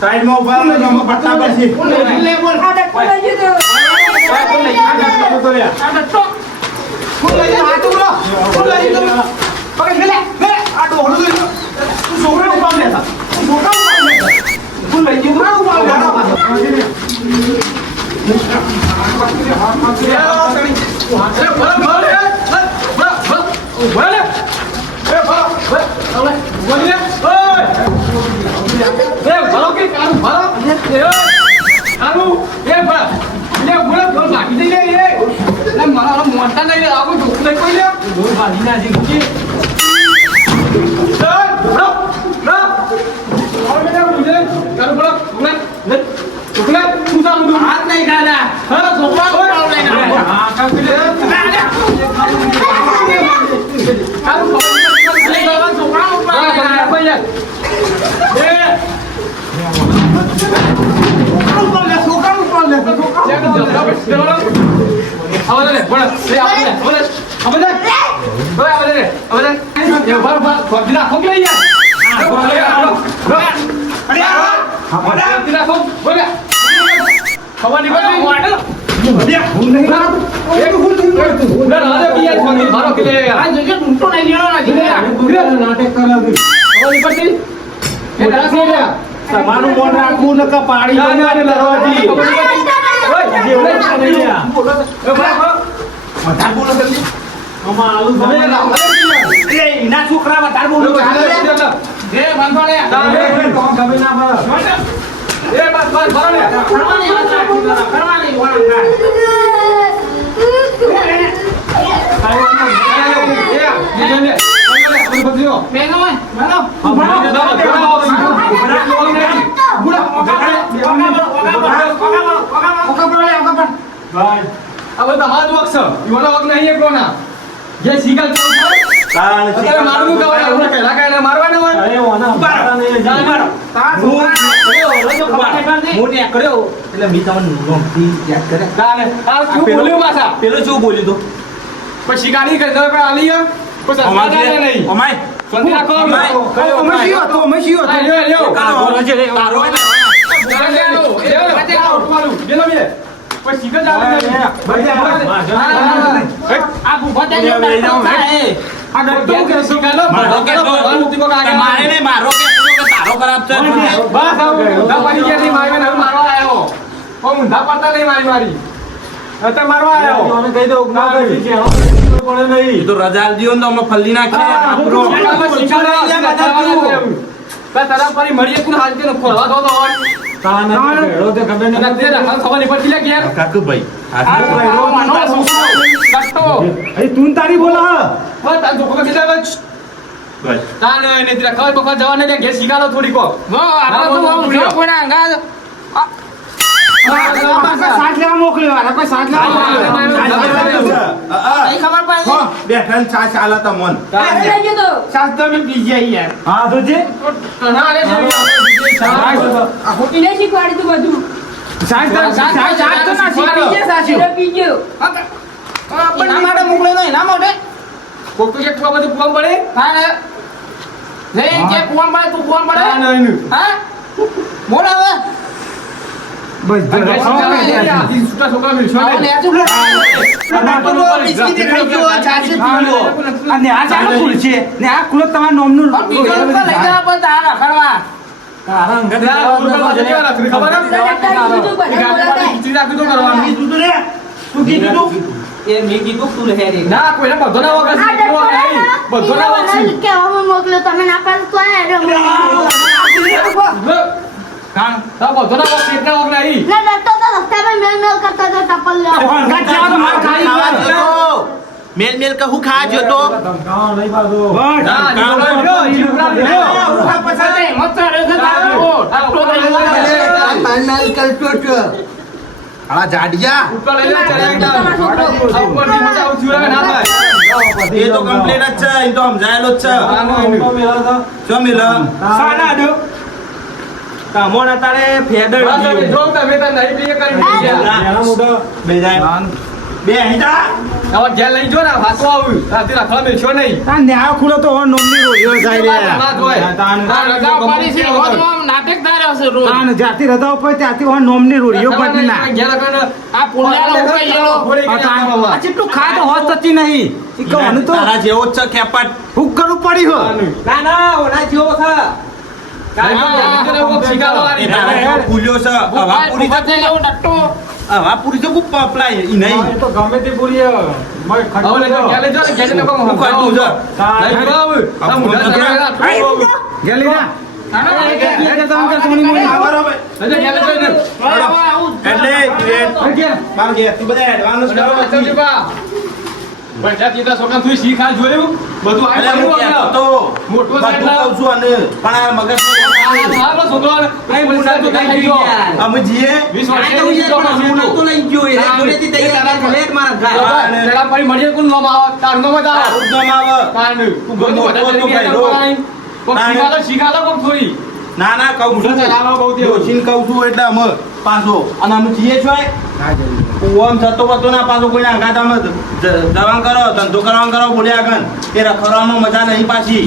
સાઈડમાં ઉભા રહો ને પટ્ટા પછી આ રાખી તો કરવાનું કીધું તું રે તું કીધું તું એ મેં કીધું તું લે રે ના કોઈને બધો ના વગર બધો ના વગર કેવામાં મોકલ્યો તમે ના પાડો તો આ કાણ તા બધો ના વગર કેટલા વગર નહીં ના ડરતો તો રસ્તામાં મેલ મેલ કરતો તો ટપલ લે મેલ મેલ કે હું ખા જો તો ના જીવડા લ્યો પછાડે મત રે આલા જાડિયા ઉપર લઈ લે ચડાઈ ઉપર ની મજા ઉઠી રહે ના થાય એ તો કમ્પ્લીટ જ છે એ તો સમજાયેલો જ છે શું મિલ સાના દો કામોના તારે ફેદર જો તમે તો નહીં પીએ કરી બે જાય બે અહીં જા હવે ઘેર લઈ જો ને વાસો આવ્યું રાતે રાખવા મેલશો નહીં આ ન્યાય ખુલો તો નોમની રોયો જાય રે ના જોય રજા પડી છે રોજ નાટક ધાર્યો છે રોજ તાન જાતી રજાઓ પર ત્યાંથી ઓન નોમની રોયો પડી ના ઘેર કને આ પુણ્યાનો ઉપાય એલો આ ચીટલું ખા તો હોત થતી નહીં ઈ કહેવાનું તો તારા જેવો જ છે કેપટ હુક કરવું પડી હો ના ના ઓના જેવો છે એ તારા જેવો ફૂલ્યો છે હવા પૂરી ઉપર થઈને એવો ડટ્ટો હવા પૂરી છે ખૂબ પપલાય ઈ નહીં તો ગમે તે પૂરી હવે લઈ જો ઘેર લઈ જો ને ઘેર લઈને કોમ હું કરતું છે લઈ જો હવે આ મુઢા ગેલી ના એટલે માર ઘેર તું બધા એડવાન્સ કરો એટલે હું કહેતો તો મોટો બધું કહું છું અને પણ આ મગજ અમે જીએ તો લઈ ગયો એ જોડેથી તૈયાર કરે લે મારા ઘર ઉદ્ગમ આવે તું ગમો તો ભાઈ ના ના કહું છું જોશીને કહું છું એટલે અમે પાછો અને અમે જીએ છો ઓમ થતો પતો ના પાછો કોઈને આઘાત અમે દવા કરો ધંધો કરવા કરો બોલ્યા આગળ એ રખડવામાં મજા નહીં પાછી